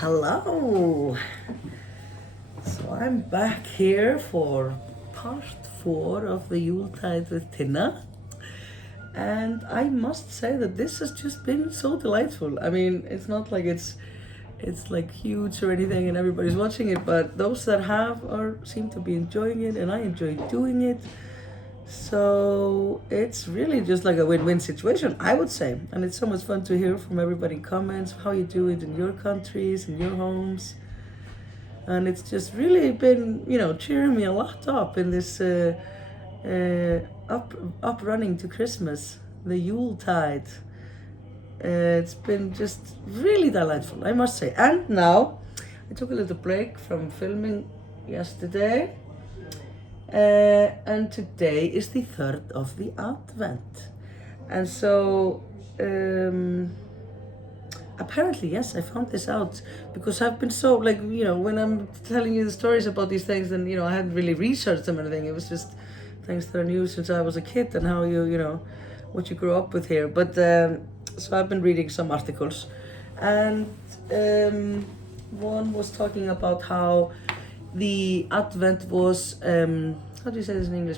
Hello. So I'm back here for part 4 of the Yuletide with Tinna. And I must say that this has just been so delightful. I mean, it's not like it's like huge or anything and everybody's watching it, but those that have seem to be enjoying it, and I enjoy doing it. So it's really just like a win-win situation, I would say. And it's so much fun to hear from everybody in comments how you do it in your countries, in your homes. And it's just really been, cheering me a lot up in this up running to Christmas, the Yuletide. It's been just really delightful, I must say. And now I took a little break from filming yesterday. And today is the 3rd of the Advent. And so, apparently, yes, I found this out because I've been so, when I'm telling you the stories about these things, then, I hadn't really researched them or anything. It was just things that I knew since I was a kid and how what you grew up with here. But, so I've been reading some articles. And one was talking about how the Advent was, how do you say this in English?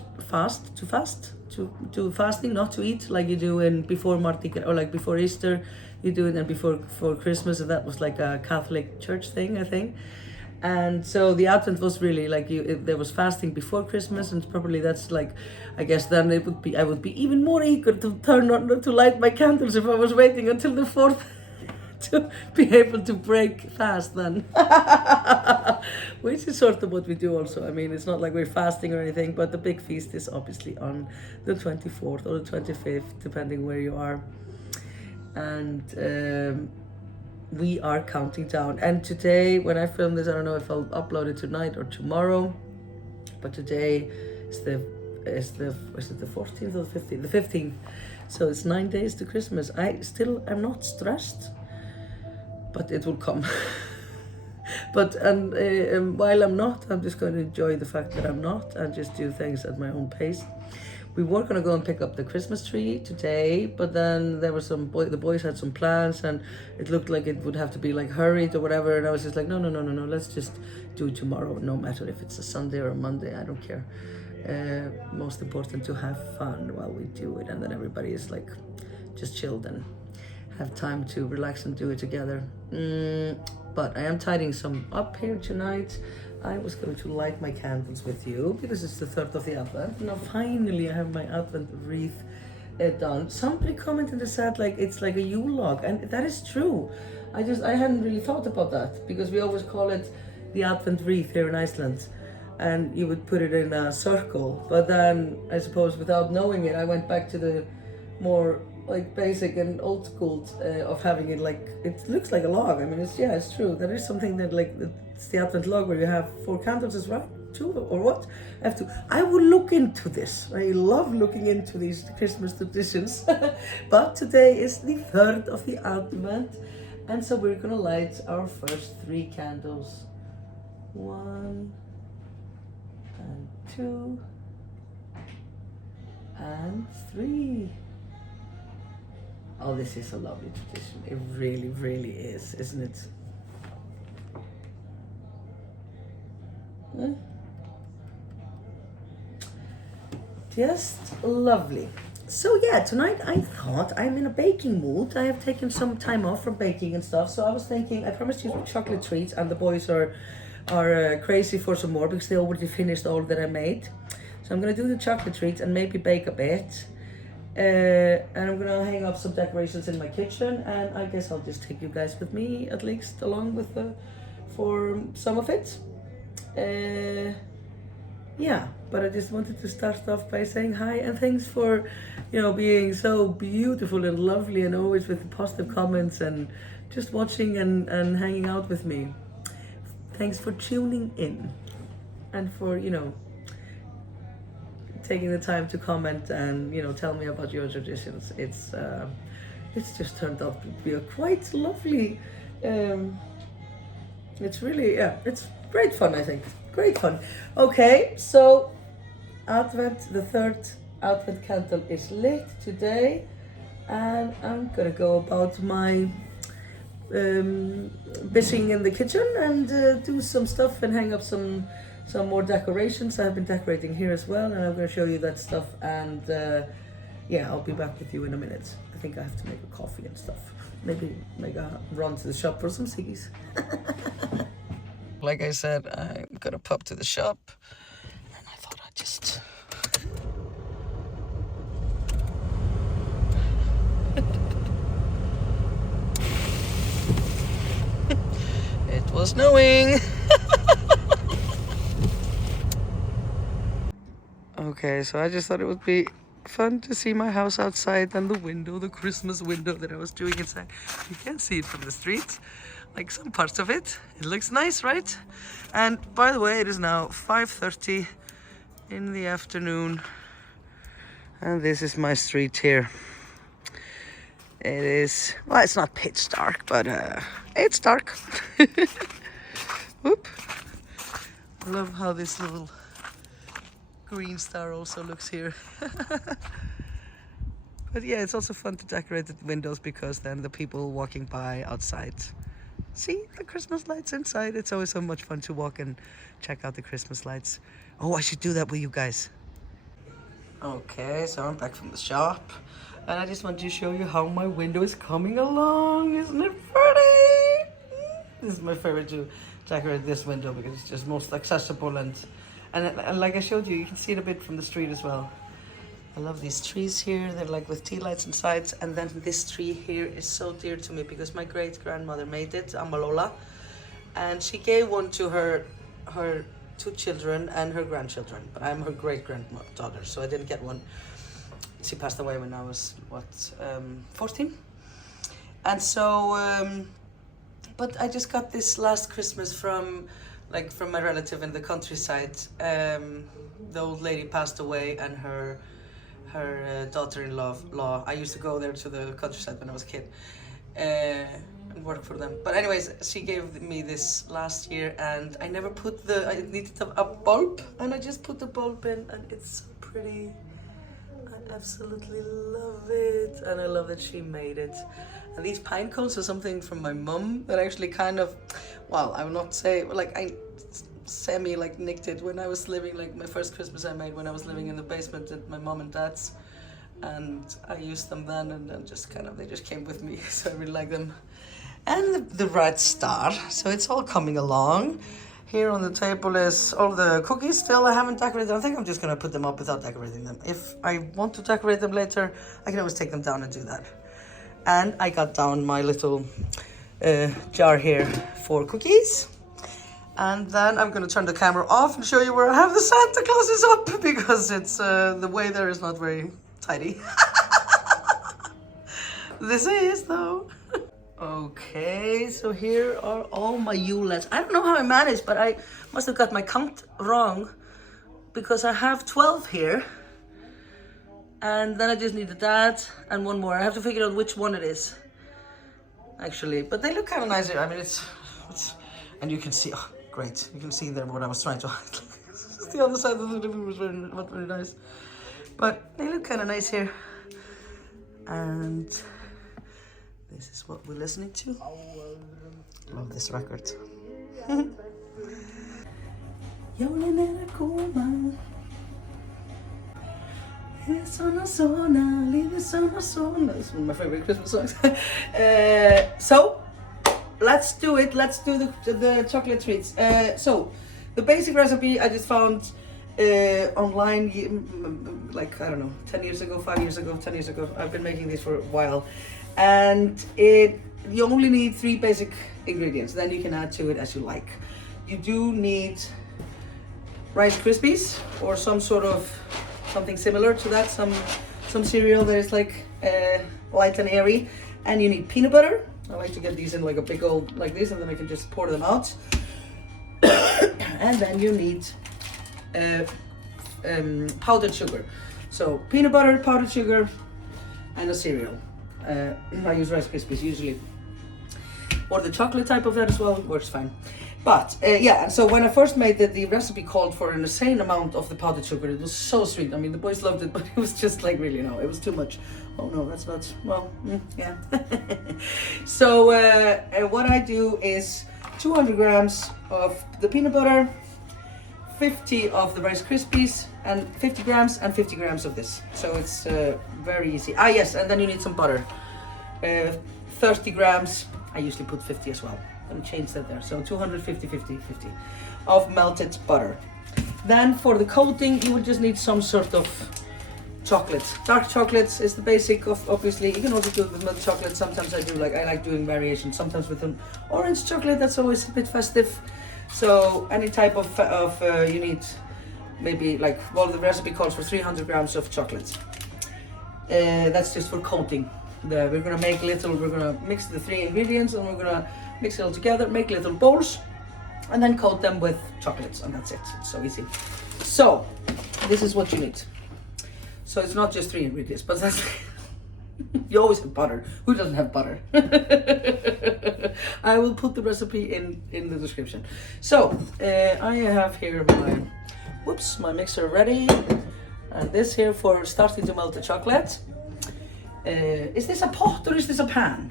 To fasting, not to eat like you do before Mardi Gras, or like before Easter, you do it, and before Christmas, and that was like a Catholic church thing, I think. And so the Advent was really like there was fasting before Christmas, and probably that's like, I guess then I would be even more eager to light my candles if I was waiting until the 4th. To be able to break fast then. Which is sort of what we do also. I mean, it's not like we're fasting or anything, but the big feast is obviously on the 24th or the 25th, depending where you are. And we are counting down. And today, when I film this, I don't know if I'll upload it tonight or tomorrow, but today is the 14th or the 15th? The 15th. So it's 9 days to Christmas. I still am not stressed, but it will come. But while I'm not, I'm just going to enjoy the fact that I'm not and just do things at my own pace. We were going to go and pick up the Christmas tree today, but then there were the boys had some plans, and it looked like it would have to be like hurried or whatever, and I was just like, no, let's just do it tomorrow, no matter if it's a Sunday or a Monday, I don't care. Most important to have fun while we do it, and then everybody is like just chilled and have time to relax and do it together. But I am tidying some up here tonight. I was going to light my candles with you because it's the 3rd of the Advent. Now finally I have my Advent wreath done. Somebody commented and said like it's like a Yule log, and that is true. I hadn't really thought about that because we always call it the Advent wreath here in Iceland, and you would put it in a circle. But then I suppose without knowing it, I went back to the more like basic and old school of having it like it looks like a log. I mean, it's true. There is something that like it's the Advent log where you have 4 candles, is right? 2 or what? I will look into this. I love looking into these Christmas traditions. But today is the 3rd of the Advent, and so we're gonna light our first 3 candles. 1 and 2 and 3. Oh, this is a lovely tradition. It really, really is, isn't it? Just lovely. So yeah, tonight I thought I'm in a baking mood. I have taken some time off from baking and stuff. So I was thinking, I promised you chocolate treats, and the boys are crazy for some more because they already finished all that I made. So I'm gonna do the chocolate treats and maybe bake a bit. And I'm gonna hang up some decorations in my kitchen, and I guess I'll just take you guys with me, at least along with for some of it. Yeah, but I just wanted to start off by saying hi and thanks for being so beautiful and lovely, and always with the positive comments and just watching and hanging out with me. Thanks for tuning in and for taking the time to comment and tell me about your traditions. It's just turned out to be a quite lovely. It's really it's great fun. I think great fun. Okay, so Advent, the 3rd Advent candle is lit today, and I'm gonna go about my bishing in the kitchen and do some stuff and hang up some more decorations. I have been decorating here as well, and I'm going to show you that stuff. And yeah, I'll be back with you in a minute. I think I have to make a coffee and stuff. Maybe make a run to the shop for some ciggies. Like I said, I'm gonna pop to the shop, and I thought I'd just. It was snowing. Okay, so I just thought it would be fun to see my house outside and the window, the Christmas window that I was doing inside. You can't see it from the street, like some parts of it. It looks nice, right? And by the way, it is now 5:30 in the afternoon, and this is my street here. It is, well, it's not pitch dark, but it's dark. Whoop. I love how this little green star also looks here. But yeah, it's also fun to decorate the windows because then the people walking by outside see the Christmas lights inside. It's always so much fun to walk and check out the Christmas lights. Oh, I should do that with you guys. Okay, so I'm back from the shop, and I just want to show you how my window is coming along. Isn't it pretty? This is my favorite to decorate this window because it's just most accessible, and like I showed you, you can see it a bit from the street as well. I love these trees here. They're like with tea lights inside, and then this tree here is so dear to me because my great grandmother made it, Amalola, and she gave one to her two children and her grandchildren, but I'm her great granddaughter, so I didn't get one. She passed away when I was 14, and so but I just got this last Christmas from my relative in the countryside. The old lady passed away, and her daughter-in-law. I used to go there to the countryside when I was a kid and work for them. But anyways, she gave me this last year, and I never put I needed a bulb, and I just put the bulb in, and it's so pretty. I absolutely love it, and I love that she made it. And these pine cones are something from my mum that actually kind of, well, I will not say, like I nicked it when I was living, like my first Christmas I made when I was living in the basement at my mom and dad's, and I used them then, and then just kind of, they just came with me, so I really like them. And the red star, so it's all coming along. Here on the table is all the cookies still. I haven't decorated them. I think I'm just gonna put them up without decorating them. If I want to decorate them later, I can always take them down and do that. And I got down my little jar here for cookies. And then I'm gonna turn the camera off and show you where I have the Santa Clauses up, because it's the way there is not very tidy. This is though. Okay, so here are all my Yuletes. I don't know how I managed, but I must have got my count wrong because I have 12 here. And then I just needed that and one more. I have to figure out which one it is, actually. But they look kind of nice. I mean, it's and you can see, oh, great. You can see there what I was trying to hide. The other side of the living room was not very nice. But they look kind of nice here. And this is what we're listening to. Love this record. This is one of my favorite Christmas songs. So let's do it. Let's do the chocolate treats. So the basic recipe I just found online, like, I don't know, 10 years ago, 5 years ago, 10 years ago. I've been making this for a while. And you only need 3 basic ingredients. Then you can add to it as you like. You do need Rice Krispies or some sort of something similar to that, some cereal that is like light and airy, and you need peanut butter. I like to get these in like a big old like this, and then I can just pour them out. And then you need powdered sugar. So peanut butter, powdered sugar, and a cereal. I use Rice Krispies usually, or the chocolate type of that as well, works fine. But yeah, so when I first made it, the recipe called for an insane amount of the powdered sugar. It was so sweet. I mean, the boys loved it, but it was just like really, no, it was too much. Oh no, that's not, well, yeah. So what I do is 200 grams of the peanut butter, 50 of the Rice Krispies, and 50 grams and 50 grams of this. So it's very easy. Ah yes, and then you need some butter. 30 grams, I usually put 50 as well. I'm gonna change that there. So 250, 50, 50 of melted butter. Then for the coating, you will just need some sort of chocolate. Dark chocolate is the basic of, obviously. You can also do it with milk chocolate. Sometimes I like doing variations. Sometimes with an orange chocolate, that's always a bit festive. So any type of you need maybe like, well, the recipe calls for 300 grams of chocolate. That's just for coating. We're gonna mix the 3 ingredients and we're gonna mix it all together, make little bowls, and then coat them with chocolates, and that's it. It's so easy. So this is what you need. So it's not just 3 ingredients, but that's you always have butter. Who doesn't have butter? I will put the recipe in the description. So I have here my mixer ready, and this here for starting to melt the chocolate. Is this a pot or is this a pan?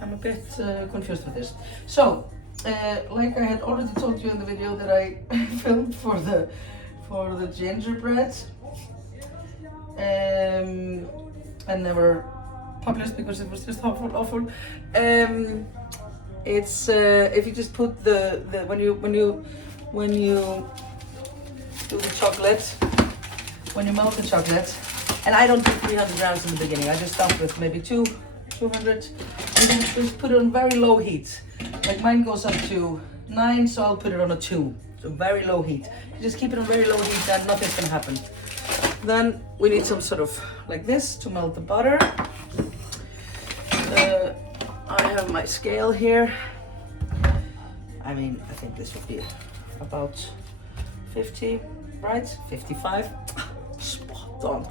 I'm a bit confused with this. So, like I had already told you in the video that I filmed for the gingerbread, and never published because it was just awful. It's if you just put when you do the chocolate, when you melt the chocolate, and I don't do 300 grams in the beginning. I just start with maybe 200, and then just put it on very low heat. Like mine goes up to 9, so I'll put it on a 2. So very low heat. You just keep it on very low heat and nothing's gonna happen. Then we need some sort of like this to melt the butter. I have my scale here. I mean, I think this would be about 50, right? 55. Spot on.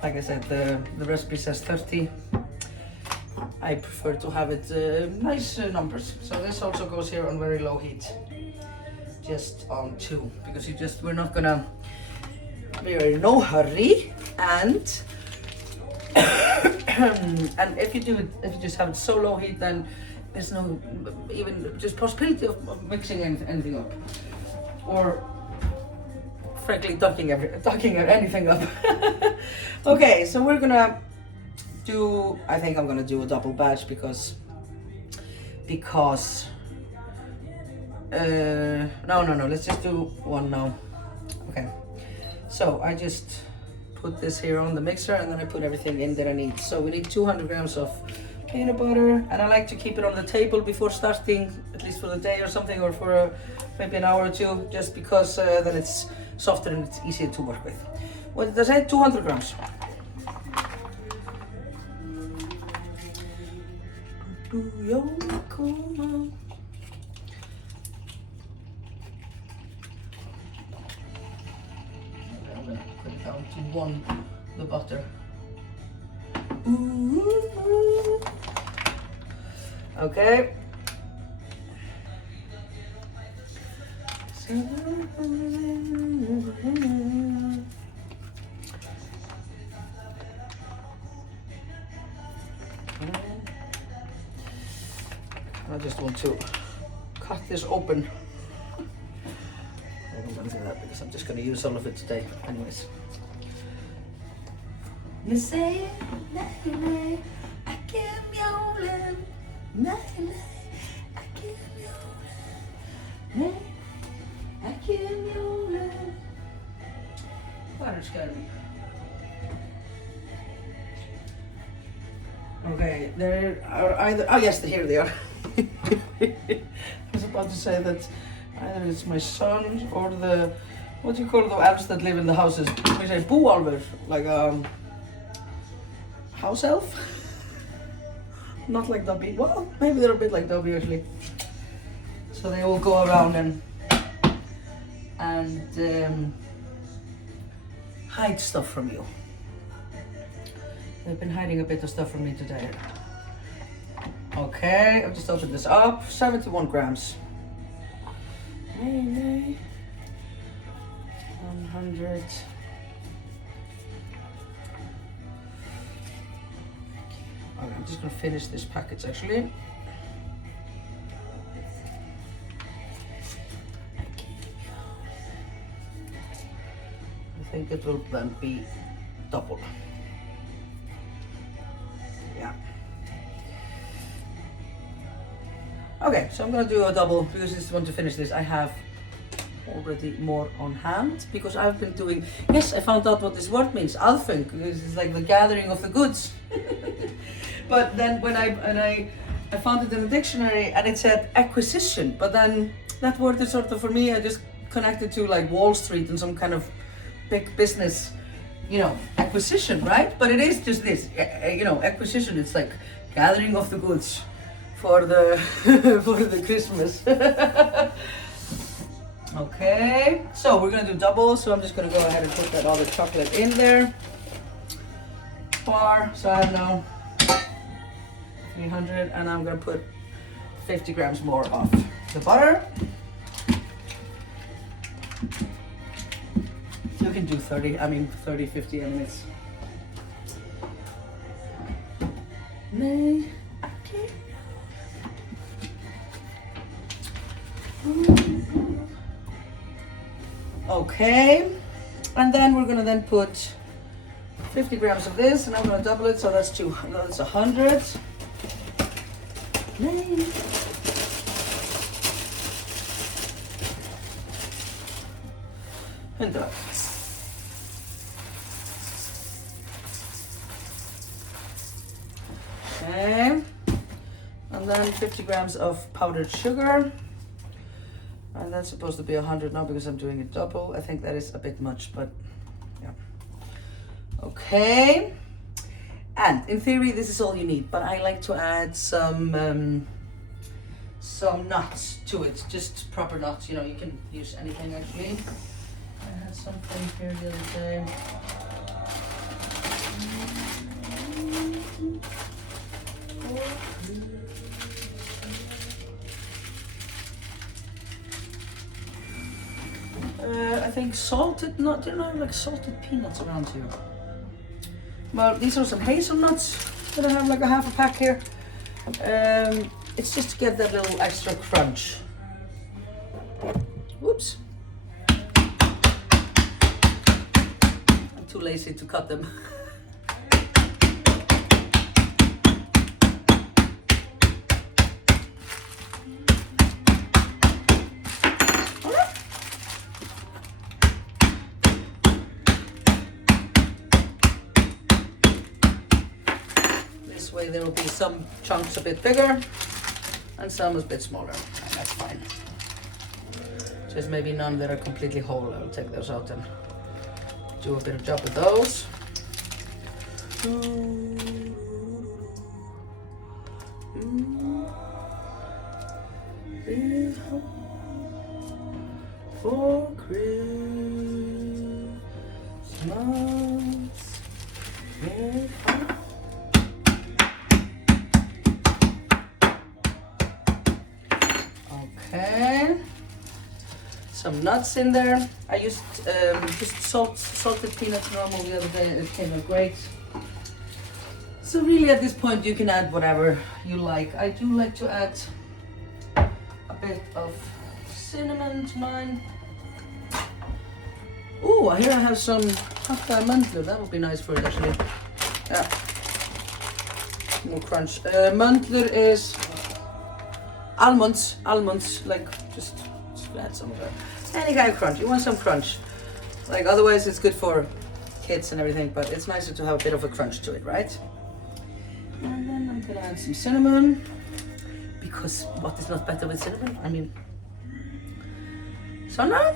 Like I said, the recipe says 30. I prefer to have it nice numbers. So this also goes here on very low heat, just on 2, because we're not gonna, we're in no hurry, and and if you just have it so low heat, then there's no even just possibility of mixing anything up, or frankly ducking anything up. Okay, so we're gonna do, I think I'm gonna do a double batch because no, let's just do one now. Okay, so I just put this here on the mixer and then I put everything in that I need. So we need 200 grams of peanut butter, and I like to keep it on the table before starting, at least for the day or something, or for maybe an hour or 2, just because then it's softer and it's easier to work with. What does I say? 200 grams. I I'm gonna put it down to 1, the butter. Okay. I just want to cut this open. I don't want to do that because I'm just going to use all of it today anyways. You say, nay, nay, I can't mjålen. Nay, nay, I can't mjålen. Nay, I can't mjålen. Butterscotch. Okay, there are either, oh yes, here they are. I was about to say that either it's my son or the, what do you call the elves that live in the houses? We say búálfur, like house elf? Not like Dobby. Well, maybe they're a bit like Dobby actually. So they will go around and hide stuff from you. They've been hiding a bit of stuff from me today. Okay, I've just opened this up. 71 grams. 100. Okay, I'm just gonna finish this package actually. I think it will then be double. Yeah. Okay, so I'm gonna do a double because I just want to finish this. I have already more on hand because I've been doing, yes, I found out what this word means, alfeng, because it's like the gathering of the goods. But then when I found it in the dictionary and it said acquisition, but then that word is sort of, for me, I just connected to like Wall Street and some kind of big business, you know, acquisition, right? But it is just this, you know, acquisition. It's like gathering of the goods for the for the Christmas. Okay, so we're gonna do double. So I'm just gonna go ahead and put that other chocolate in there. Bar. So I have now 300, and I'm gonna put 50 grams more of the butter. You can do 30, 50, I mean it's... Okay, and then we're gonna then put 50 grams of this, and I'm gonna double it, so that's 100. And done. Okay, and then 50 grams of powdered sugar, and that's supposed to be 100 now because I'm doing it double. I think that is a bit much, but yeah. Okay, and in theory this is all you need, but I like to add some nuts to it, just proper nuts. You know, you can use anything actually. I had something here the other day. I think salted nut, you know, like salted peanuts around here. Well, these are some hazelnuts that I have, like a half a pack here. It's just to get that little extra crunch. Whoops. I'm too lazy to cut them. This way there will be some chunks a bit bigger and some a bit smaller, and that's fine. Just maybe none that are completely whole. I will take those out and do a bit of job with those. 'For Christmas, okay, some nuts in there. I used just salted peanuts normal the other day, and it came out great. So really at this point you can add whatever you like. I do like to add a bit of cinnamon to mine. Oh, here I have some hakka mandler. That would be nice for it actually. Yeah, more crunch. Mandler is almonds, like just add some of that. Any kind of crunch. You want some crunch. Like otherwise it's good for kids and everything, but it's nicer to have a bit of a crunch to it, right? And then I'm gonna add some cinnamon, because what is not better with cinnamon? I mean, so now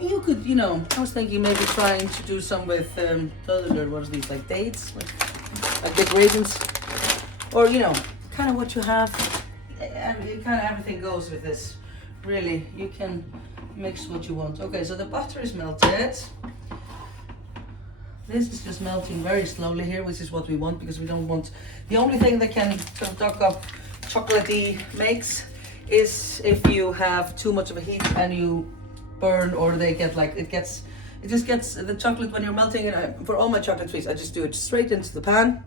you could, you know, I was thinking maybe trying to do some with Thorvaldar. What are these, like dates, like big raisins, or you know, kind of what you have. And kind of everything goes with this. Really, you can mix what you want. Okay, so the butter is melted. This is just melting very slowly here, which is what we want because we don't want. The only thing that can sort of duck up chocolatey makes is if you have too much of a heat and you burn, or they get like it just gets the chocolate when you're melting it. For all my chocolate treats, I just do it straight into the pan.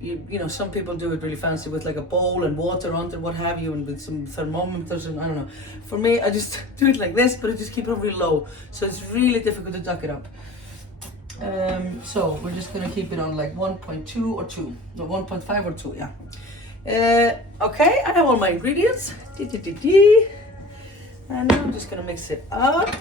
You know, some people do it really fancy with like a bowl and water on it and what have you, and with some thermometers and I don't know. For me, I just do it like this, but I just keep it really low, so it's really difficult to duck it up. So we're just gonna keep it on like 1.2 or 2, no 1.5 or 2, yeah. Okay, I have all my ingredients. And now I'm just gonna mix it up.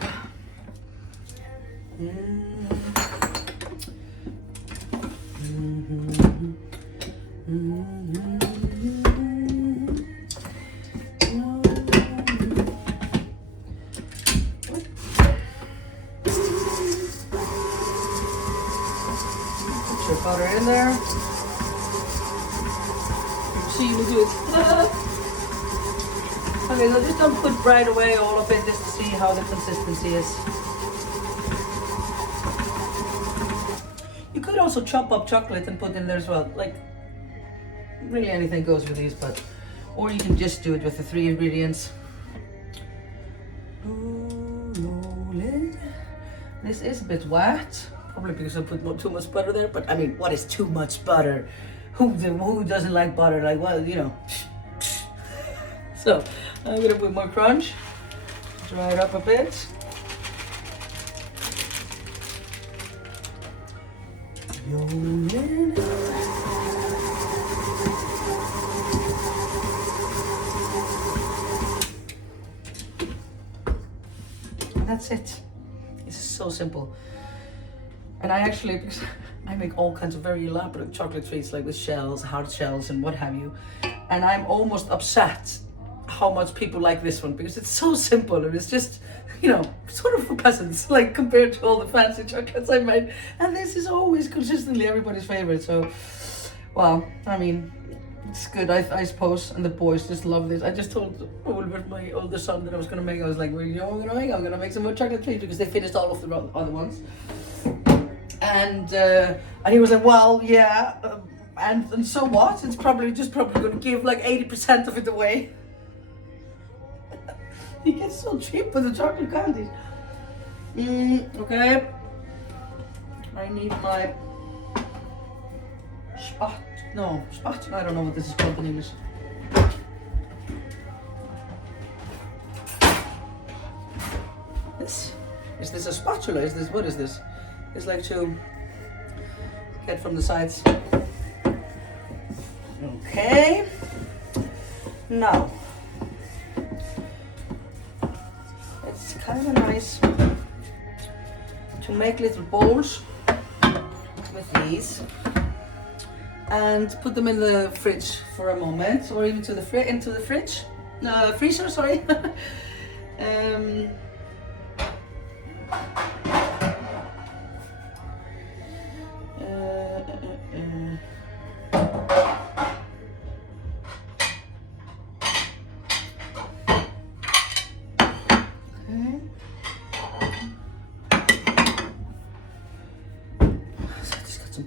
Put your butter in there. See, you will do it. Okay, so just don't put right away all of it, just to see how the consistency is. You could also chop up chocolate and put in there as well. Like, really anything goes with these, but, or you can just do it with the 3 ingredients. This is a bit wet, probably because I put too much butter there, but I mean, what is too much butter? Who doesn't like butter? Like, well, you know. So, I'm gonna put more crunch, dry it up a bit. And that's it. It's so simple. And I actually, because I make all kinds of very elaborate chocolate treats, like with shells, hard shells, and what have you. And I'm almost upset how much people like this one, because it's so simple and it's just, you know, sort of for peasants, like compared to all the fancy chocolates I made. And this is always consistently everybody's favorite. So, well, I mean, it's good, I suppose. And the boys just love this. I just told Oliver, my older son, that I was gonna make. I was like, well, you know what I'm gonna make? I'm gonna make some more chocolate treats, because they finished all of the other ones. And he was like, well, yeah, and so what? It's probably gonna give like 80% of it away. He gets so cheap with the chocolate candies. Okay. I need my spatula. I don't know what this is called in English. Is this a spatula? What is this? It's like to get from the sides. Okay. Now, it's kind of nice to make little bowls with these and put them in the fridge for a moment, or even into the fridge, freezer. Sorry.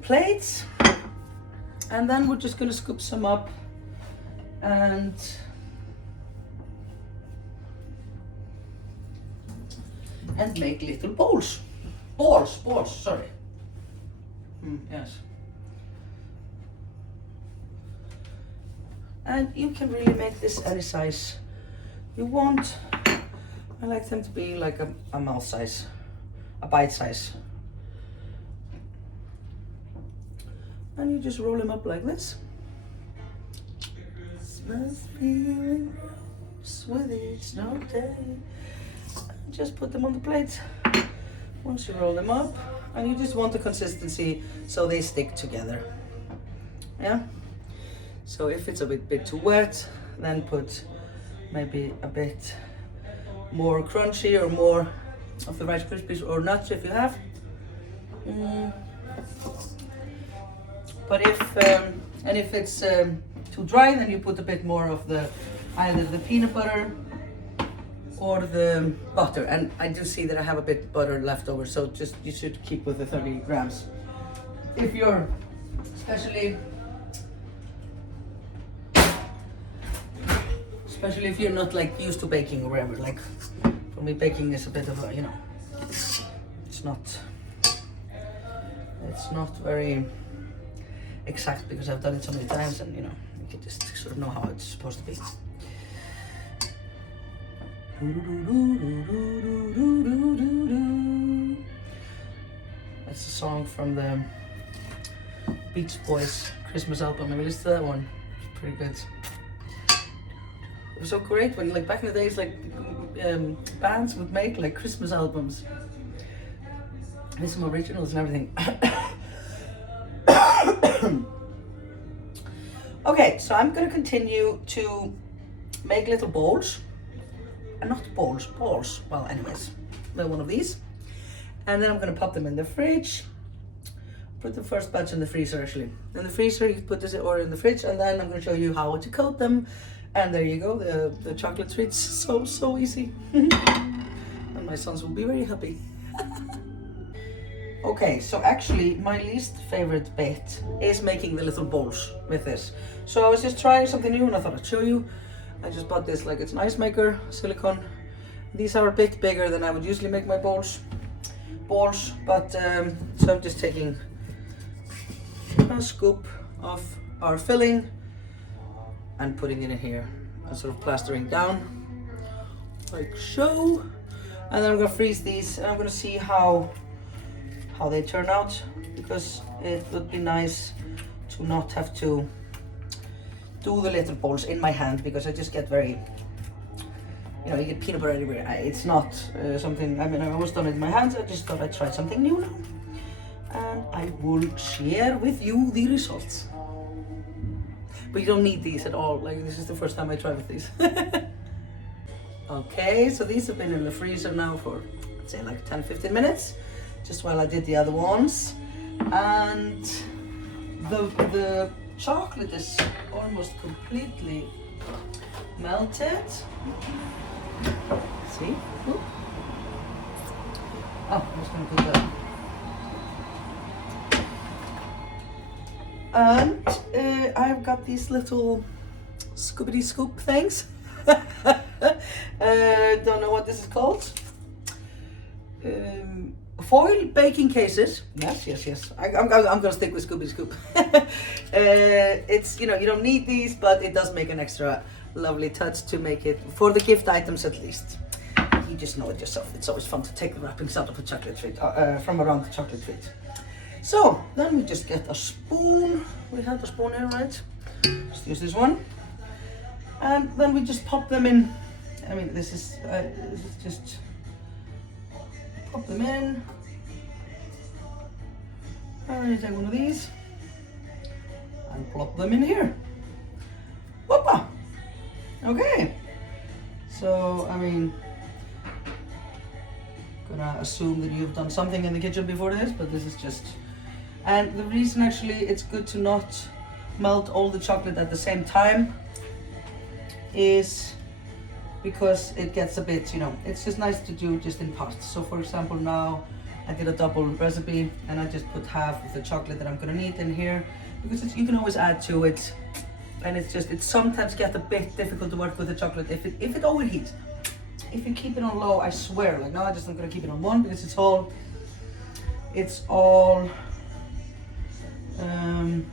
Plates, and then we're just going to scoop some up and make little balls, sorry. Yes. And you can really make this any size you want. I like them to be like a mouth size, a bite size. And you just roll them up like this. Christmas feeling grows with each snow day. And just put them on the plate. Once you roll them up, and you just want the consistency so they stick together. Yeah. So if it's a bit too wet, then put maybe a bit more crunchy or more of the Rice Krispies or nuts if you have. But if it's too dry, then you put a bit more of either the peanut butter for the butter, and I do see that I have a bit of butter left over, so just you should keep with the 30 grams. If you're especially if you're not like used to baking or whatever, like for me baking is a bit of a, you know, it's not very exact because I've done it so many times, and you know, you can just sort of know how it's supposed to be. That's a song from the Beach Boys Christmas album. I listened to that one. It's pretty good. It was so great when, like, back in the days, like bands would make like Christmas albums with some originals and everything. Okay, so I'm gonna continue to make little bowls. Not balls. Well, anyways, one of these, and then I'm gonna pop them in the fridge. Put the first batch in the freezer, actually. In the freezer, you put this or in the fridge, and then I'm gonna show you how to coat them. And there you go, the chocolate treats. So easy. And my sons will be very happy. Okay, so actually my least favorite bit is making the little bowls with this. So I was just trying something new and I thought I'd show you. I just bought this, like, it's an ice maker, silicone. These are a bit bigger than I would usually make my balls, but so I'm just taking a scoop of our filling and putting it in here and sort of plastering down like so. And then I'm gonna freeze these and I'm gonna see how they turn out, because it would be nice to not have to do the little balls in my hand, because I just get very, you know, you get peanut butter everywhere. It's not something, I mean, I've always done it in my hands. I just thought I'd try something new now, and I will share with you the results. But you don't need these at all, like this is the first time I try with these. Okay, so these have been in the freezer now for, I'd say, like 10-15 minutes, just while I did the other ones. And the chocolate is almost completely melted. See? Ooh. Oh, I'm just gonna put that. And I've got these little scoopity scoop things. Don't know what this is called. Foil baking cases. Yes. I'm gonna stick with Scooby Scoop. It's, you know, you don't need these, but it does make an extra lovely touch to make it for the gift items at least. You just know it yourself. It's always fun to take the wrappings out of a chocolate treat, from around the chocolate treat. So then we just get a spoon. We have the spoon here, right? Just use this one, and then we just pop them in. I mean, this is just. Pop them in, and you take one of these and plop them in here. Whoopa! Okay, so I mean, gonna assume that you've done something in the kitchen before this, but this is just, and the reason actually it's good to not melt all the chocolate at the same time is because it gets a bit, you know, it's just nice to do just in parts. So for example, now I did a double recipe and I just put half of the chocolate that I'm gonna need in here, because you can always add to it, and it sometimes gets a bit difficult to work with the chocolate if it overheats. If you keep it on low, I swear, like now I'm gonna keep it on 1 because it's all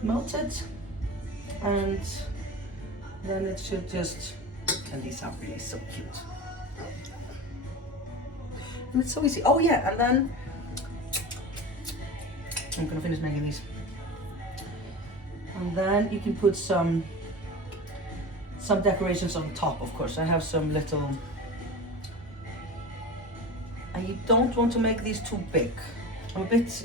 melted, and then it should just. And these are really so cute. And it's so easy. Oh yeah, and then I'm gonna finish making these. And then you can put some decorations on top, of course. I have some little, and you don't want to make these too big. I'm a bit,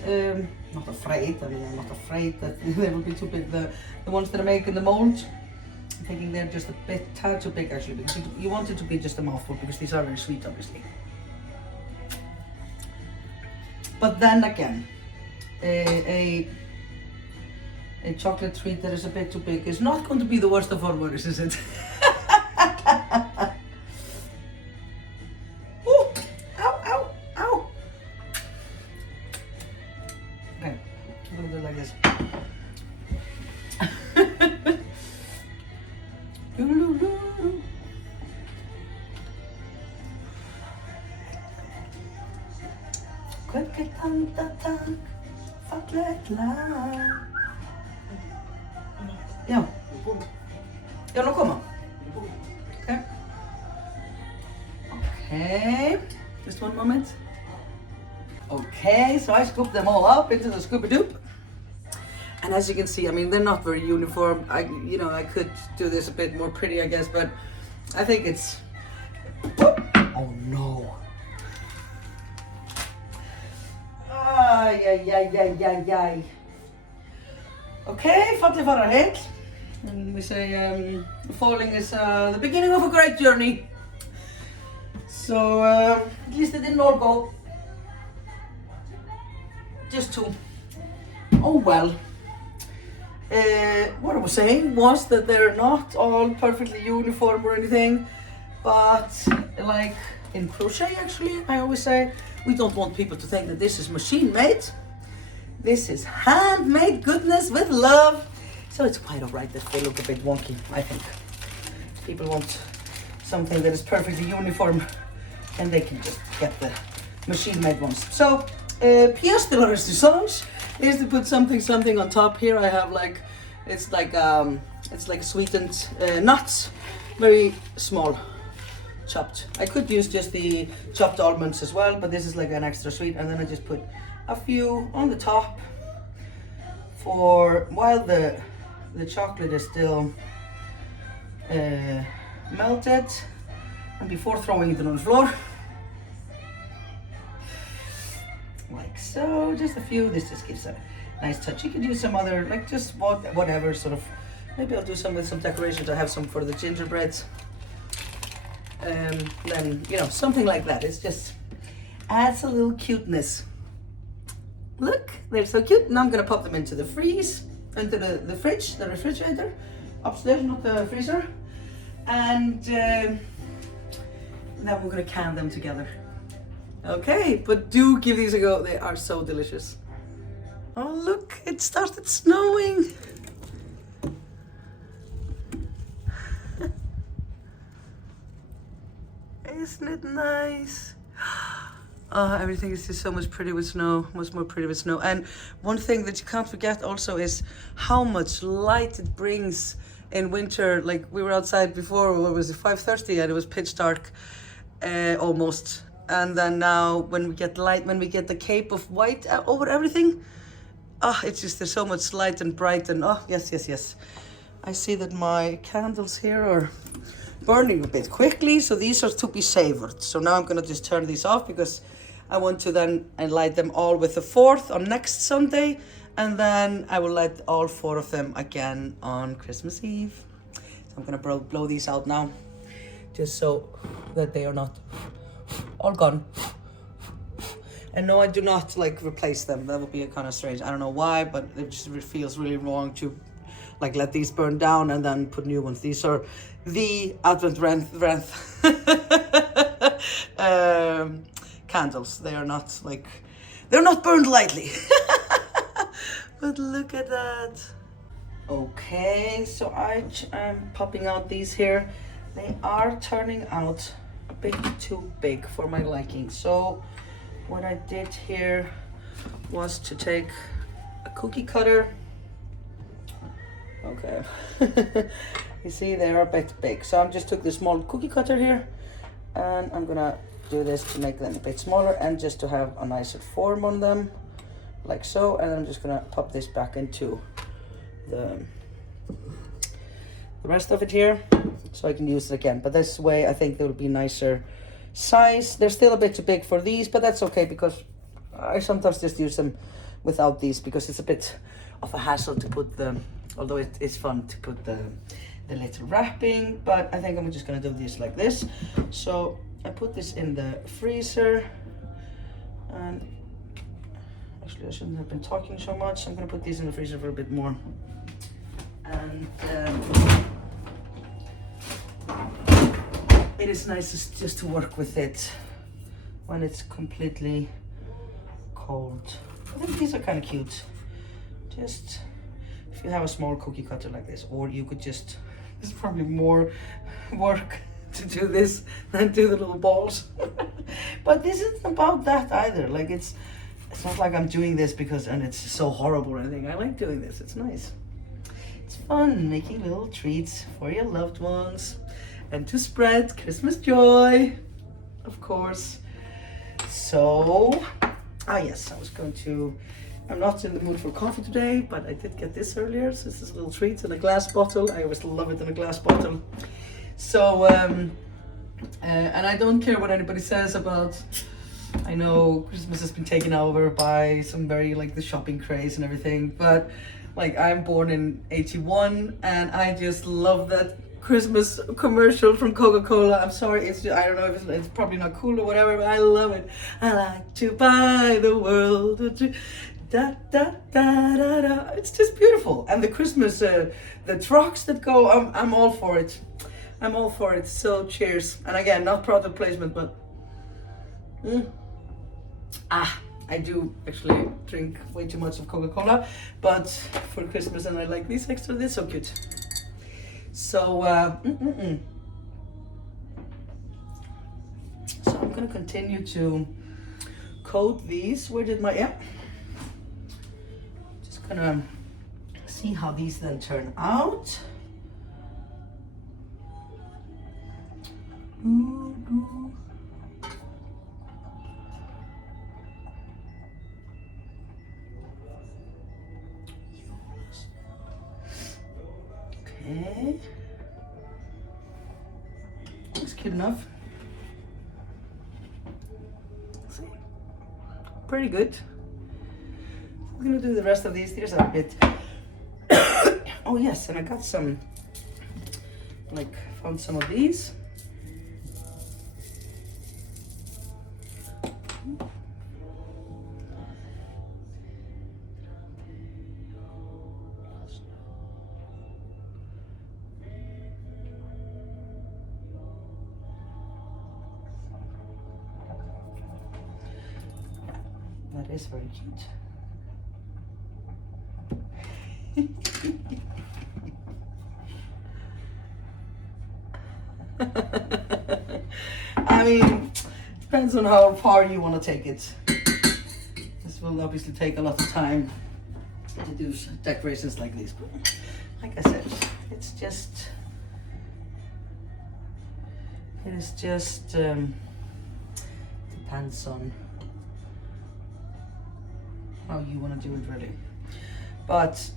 not afraid, I mean, I'm not afraid that they will be too big. The ones that I make in the mold, I'm thinking they're just a tad too big actually, because you want it to be just a mouthful, because these are very sweet, obviously. But then again, a chocolate treat that is a bit too big is not going to be the worst of all worries, is it? Mycket tack, fallet lag. Ja. Ja, nu kommer. Okay. Okay. Just one moment. Okay, so I scooped them all up into the Scooby-Doop. And as you can see, I mean, they're not very uniform. I could do this a bit more pretty, I guess, but I think it's... Oh no. Ay. Okay, fallet farar heill. And we say falling is the beginning of a great journey. So at least they didn't all go. Just two. Oh well. What I was saying was that they're not all perfectly uniform or anything, but like in crochet actually, I always say, we don't want people to think that this is machine made. This is handmade goodness with love. So it's quite alright that they look a bit wonky, I think. People want something that is perfectly uniform and they can just get the machine made ones. So, pièce de la résistance is to put something on top. Here I have it's like sweetened nuts, very small, chopped. I could use just the chopped almonds as well, but this is like an extra sweet, and then I just put a few on the top for while the chocolate is still melted, and before throwing it on the floor. Like so, just a few. This just gives a nice touch. You could use some other, like just whatever sort of, maybe I'll do some with some decorations. I have some for the gingerbreads. Then, something like that. It's just adds a little cuteness. Look, they're so cute. Now I'm gonna pop them into the into the fridge, the refrigerator, upstairs, not the freezer. And then we're gonna can them together. Okay, but do give these a go. They are so delicious. Oh look, it started snowing. Isn't it nice? Oh, everything is just so much pretty with snow, much more pretty with snow. And one thing that you can't forget also is how much light it brings in winter. Like we were outside before, what was it, 5:30, and it was pitch dark almost. And then now when we get light, when we get the cape of white over everything, it's just, there's so much light and bright, and yes. I see that my candles here are burning a bit quickly, so these are to be savored. So now I'm gonna just turn these off because I want to then light them all with the 4th on next Sunday, and then I will light all 4 of them again on Christmas Eve. So I'm gonna blow these out now, just so that they are not all gone. And no, I do not replace them. That would be kind of strange. I don't know why, but it just feels really wrong to let these burn down and then put new ones. These are the Advent Wreath candles. They are not they're not burned lightly. But look at that. Okay, so I'm popping out these here. They are turning out a bit too big for my liking. So what I did here was to take a cookie cutter. Okay. You see, they're a bit big. So I just took the small cookie cutter here, and I'm gonna do this to make them a bit smaller and just to have a nicer form on them, like so. And I'm just gonna pop this back into the rest of it here, so I can use it again. But this way I think they will be nicer size. They're still a bit too big for these, but that's okay because I sometimes just use them without these because it's a bit of a hassle to put them, although it is fun to put the little wrapping. But I think I'm just gonna do this like this. So I put this in the freezer, and actually I shouldn't have been talking so much. I'm gonna put these in the freezer for a bit more. And it is nice just to work with it when it's completely cold. I think these are kind of cute. Just if you have a small cookie cutter like this, or you could just, there's probably more work to do this than do the little balls. But this isn't about that either. Like it's it's not like I'm doing this because and it's so horrible or anything. I like doing this. It's nice. It's fun making little treats for your loved ones and to spread Christmas joy, of course. So, yes, I'm not in the mood for coffee today, but I did get this earlier. So this is a little treat in a glass bottle. I always love it in a glass bottle. So, and I don't care what anybody says about, I know Christmas has been taken over by some very like the shopping craze and everything, but like I'm born in 81 and I just love that Christmas commercial from Coca-Cola. I'm sorry, I don't know if it's probably not cool or whatever, but I love it. I like to buy the world a tree. Da, da, da, da, da. It's just beautiful. And the Christmas, the trucks that go, I'm all for it. I'm all for it. So cheers. And again, not product placement, but I do actually drink way too much of Coca-Cola, but for Christmas, and I like these extra. They're so cute. So, so I'm gonna continue to coat these. Where did my Just gonna see how these then turn out. Okay, looks cute enough. See, pretty good. I'm gonna do the rest of these. These are a bit. Oh yes, and I got some. Found some of these. That is very cute. I mean, depends on how far you want to take it. This will obviously take a lot of time to do decorations like this, but like I said, it is just depends on how you want to do it really. But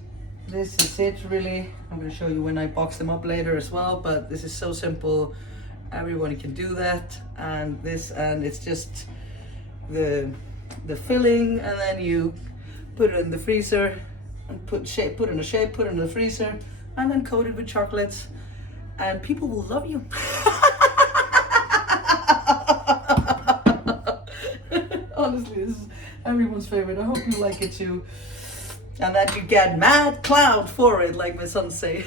this is it really. I'm going to show you when I box them up later as well, but this is so simple. Everybody can do that, and it's just the filling, and then you put it in the freezer and put in a shape, put it in the freezer, and then coat it with chocolates, and people will love you. Honestly, this is everyone's favorite. I hope you like it too. And that you get mad cloud for it, like my sons say.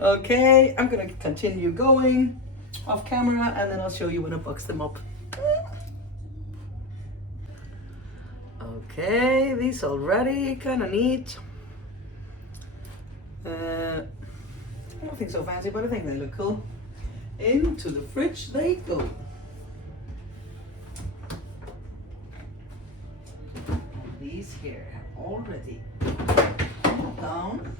Okay, I'm gonna continue going off camera, and then I'll show you when I box them up. Okay, these already kind of neat. Nothing so fancy, but I think they look cool. Into the fridge they go. These here have already cooled down.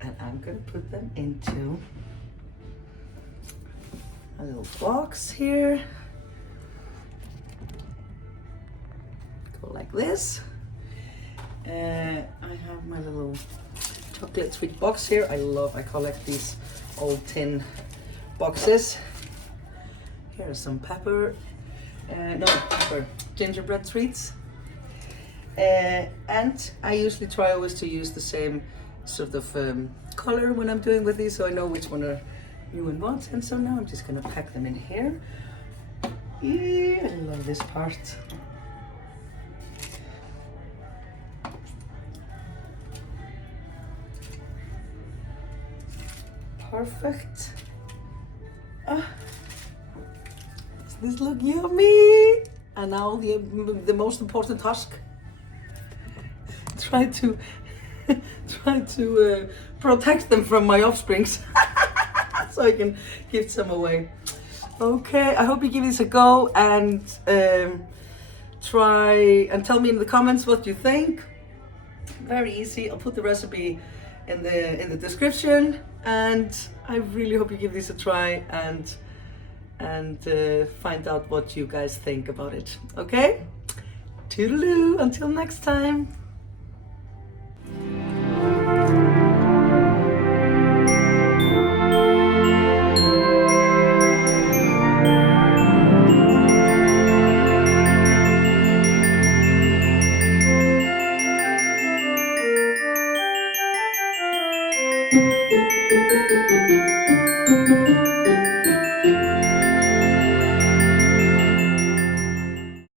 And I'm going to put them into a little box here. Go like this. I have my little chocolate sweet box here. I collect these old tin boxes. Here's some pepper gingerbread treats. And I usually try always to use the same sort of color when I'm doing with these, so I know which one are new and what. And so now I'm just gonna pack them in here. Yeah, I love this part. Perfect. Does this look yummy? And now the most important task. Try to protect them from my offsprings. so I can give some away. Okay, I hope you give this a go and try and tell me in the comments what you think. Very easy. I'll put the recipe in the description, and I really hope you give this a try and find out what you guys think about it. Okay? Toodaloo, until next time.